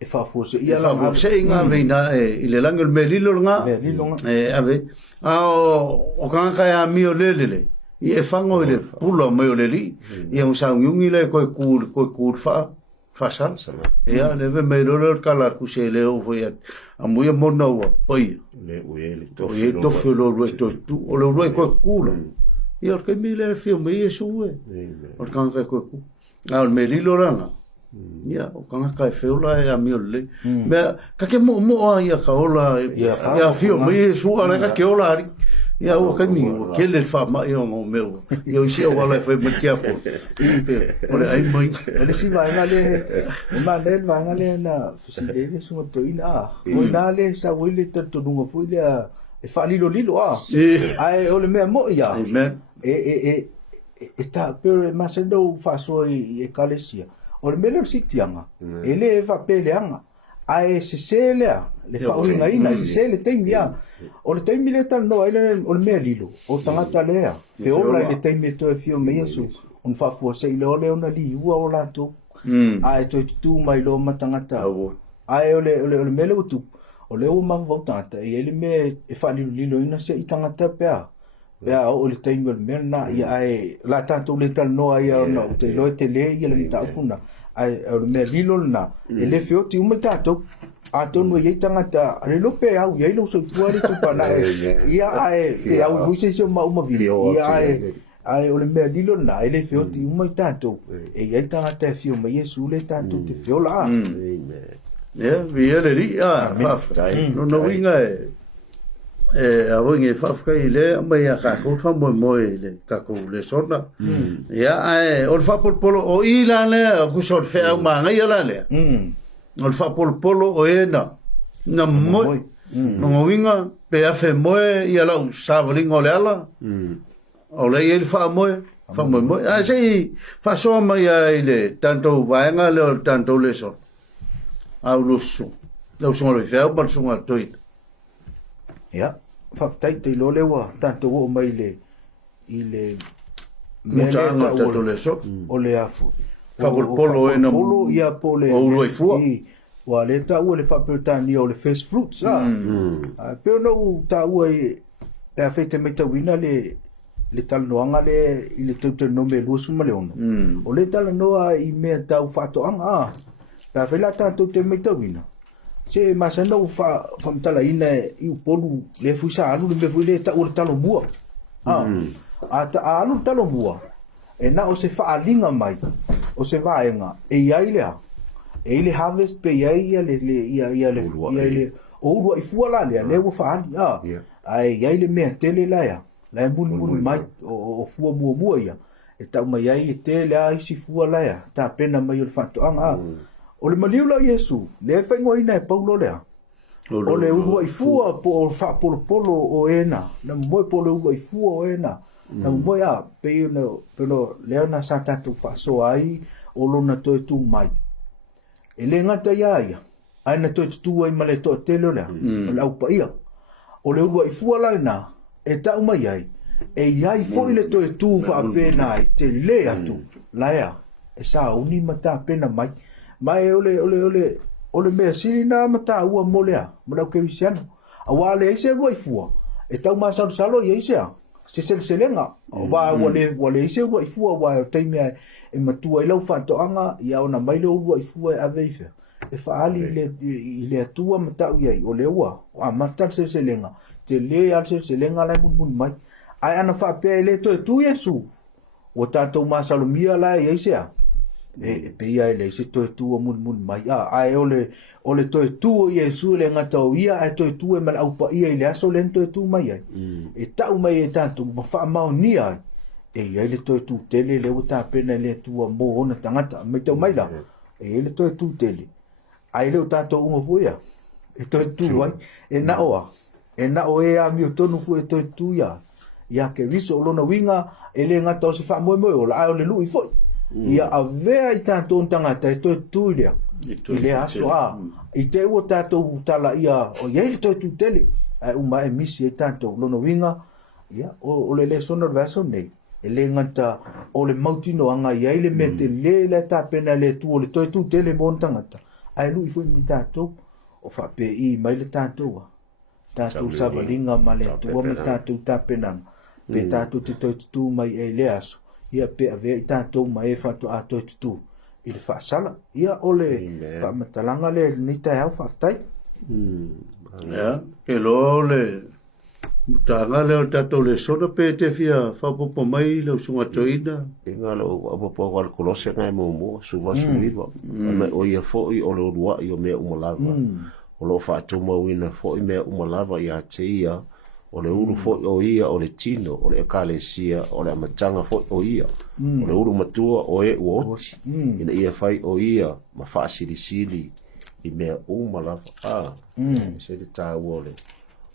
e fa fo se ia la fo se nga vina e le langol melilo nga ave o kanga ka mi le i e fango le pulo mai o le li i un sa ngungi le ko fa sal e a le ve mai lo kala ku se le o foi a mu e mona o pai le to filo lo to tu o lo ko kulo i o ke mi le fio mai e su e o kan ka ko ku a me li lo ranga ya o kan ka fe ola e a mi o le me ka ke mo ia ka ola ya fio mai e su ala ka ke ola ri ia o kami ke le fa mai o meu eu se o ala foi muito tempo ora ai mãe ele se vai na le na fusile so to ina o ina le sa wile to dunga foi le e fa lilo ai o le me mo ia amen e ta per masendo fa so e kalesia o le melo sitianga ele va peleanga ai se selea le fa o ina se le tengia o le taimi le tal no ele o le mea lilo o tangata lea fe ora le taimi to e fio me yesu un fa fo se ile ole ona li ua o lato ai to tu mai lo matangata ai ole mele o tu o le o ma votata e ele me e fa lilo ina se i tangata pea o le taimi o le mea na ia ai la tanto le tal no ai ona o te lo te le ia le ta kuna ai o le mea lilo na ele fio ti uma tato a tonu ye tangata ale lo pe au ye lo so fuari tu pana ia ai pe au vuise se ma uma vi ia ai o le me dilo na ele fio ti uma tanto e ye tangata fio ma Yesu le tanto te fio la ya vi ele ri no winga a winga fa fa ile ma ya ka ko fa mo le ka ko le sona ya ai o fa polo o ila le ku so fe ma ngai la le o fa polo o ena na mo no winga pe a fe mo ia la sa vringo le ala o le il fa mo a sei fa so ma ia ile tanto vaenga le tanto le so a lusu lo so le fa ba so toi ya fa tai te lo le wa tanto o mai le ile mucha no tanto le so o le afu fa polo ena polo ia pole o lo fu wa le ta o le fa pertani o le first fruits pe no ta o e a fete meta wina le tal noanga le ile te no me lo su male ono o le tal noa I me ta fa to anga pa fe la ta te meta wina se ma se no fa mtala ina I polu le fusa alu le fu le ta o talo bua a ta alu talo bua e na o se fa alinga mai o se vaenga e ia ile harvest pe ia le o ru I fuala le o fa ali ai ia le me tele la ya la bulu mai o fua mua ia e ta mai ai tele ai si fuala ya ta pena mai o fato anga o le maliu la Yesu le fa ngoi na Paulo le o le uru I fua po fa polo o ena na mo polo uru I fua o ena na mo ya pe no pero le na sa ta tu fa so ai o lo na to tu mai ele ngata ia ai na to tu ai male to tele le la upa ia o le uru I fua la na e ta mai ai e ia I fo ile to tu fa pena ai te le atu la ia e sa uni mata pena mai ole me silina mata ua molea mo ke visiano awale ise lo ifua e tau ma salo ye ise se selenga wa wale ise lo ifua wa taimia e matua ilo fa to anga ia ona mai lo ifua aveife e faali le tua mata ia ole wa mata se selenga te le al se selenga la mun mai ai ana fa pe le to tu yesu o tatou masalomia la ia ise e pe ia le se to tu mun mai ai ole to tu yesu le ngata ia ai to tu e mal au pa ia le aso le to tu mai ai e tau mai e tatou ma fa mau ni ai e ia le to tu tele le o ta pena le tu mo ona tangata me tau mai la e le to tu tele ai le tatou mo fuia e to tu ai e na o e a mi to no fu e to tu ia ke riso lona winga e le ngata o se fa mo o la o le lui foi ia avea i tatou tangata e to tu ia i le aso i te ua tatou tala ia o ia le to tu tele ai uma e misi e tatou lona winga ia o le sona verso nei e le ngata o le mautino anga ia le mete le ta pena le tu o le to tu tele mo tangata ai lui foi mi tatou o fa pe i mai le tatou savalinga ma le tua ma tatou tapenanga pe tatou te toitutu mai e le aso ia pe avea i tatou mai e fatoa a toitutu i le faasala ia o le faamatalaga le ni taeau faafetai ia ke lo le mutaga le o tatou le sona pe te fia faapopo mai le usugatoina inga lo apopo al kolose ngai mo suvasuiva o ia fo'i o le olua'i o mea umalava o lo faatuma wina fo'i mea umalava ia te ia o le uru fo'i o ia o le tino o le ekalesia o le amatanga fo'i o ia o le uru matua o e uoti ina ia fai o ia ma faasilisili i mea umalava se te tāua o le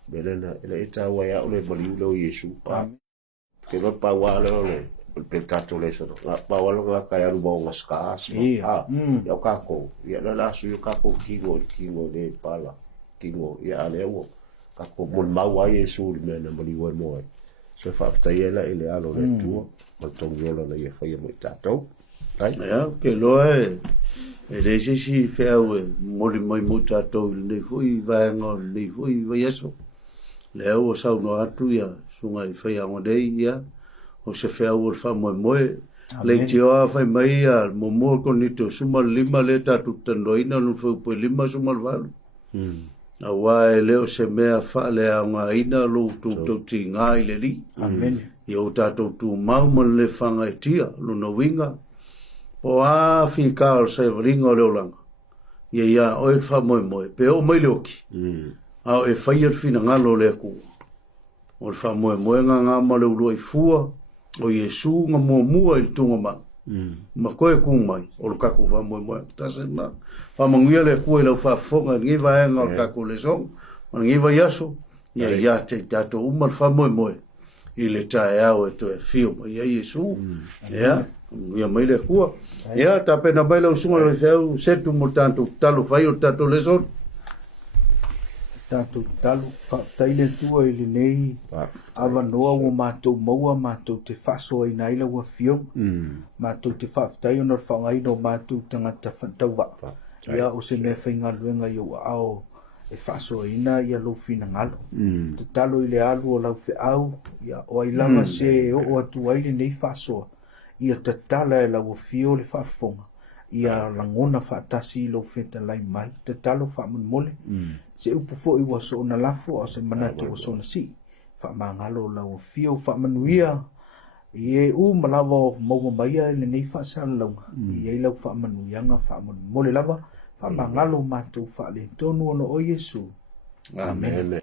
belena ele e tāua ia o le maliu leo Iesu ke lo pawale o le pe tato le so la pawale nga kaya lu bo ngaskas ya kako ya la su yo kako kingo le pala kingo ya alewo kako mon mawa Yesu le na mali wa mo se fa tayela ele alo le tu ma tongolo le fa mo tato ya ke lo ele si fe mo le mo tato le foi va ngo le foi va Yesu le o sa no atu ya sunga i fa ya ngode ya o se fea ua le whamoemoe. Le tio a whai mai a momo konito suma lima le tatu tandoina nu whaupoe lima suma le walu. A wae leo se mea wha le a ngā ina lo tūtou ti ngā i le li. I o tātou tū mauma le whanga e tia, luna winga. Po a whi kāo sa waringa o leo langa. Ia ia o e whamoemoe, pe o mai leoki. A o e whai at whina ngalo le kua. O le whamoemoe ngā ma le urua i fua. O Yesu nga mua i tunga ma. Ma koe kung mai. O le kaku whamoemoe. Tase na. Whamanguia le kua i lau whafonga. Ngiva enga o kaku le song. Ma ngiva yaso. Ia ia te tato umar whamoemoe. I le tae au e to e fio. Ia Yesu. Ia. Ia mai le kua. Ia tape na mai lau sunga le whiau. Setu mo tanto talo whai o tato le son. Tatou talu taile tua i le nei avanoa ua matou maua matou te faasoaina ai lau afio matou te faafetai ona le faagaina o matou tagata tauvaa ia o se mea faigaluega i auaao e faasoaina ia lou finagalo tatalo i le alu o lau feʻau ia o ai lava se oo atu ai lenei faasoa ia tatala e lau afio o le faafofoga ia lagona faatasi i lou fetalai mai tatalo faamolemole se upu fo'i ua so'ona lafo o se manatu ua so'ona si faamagalo lau afio faamanuia i e uma lava o maua maia i lenei faasalalauga i ai lau faamanuiaga faamolemole lava faamagalo matou faaletonu ona o Iesu amen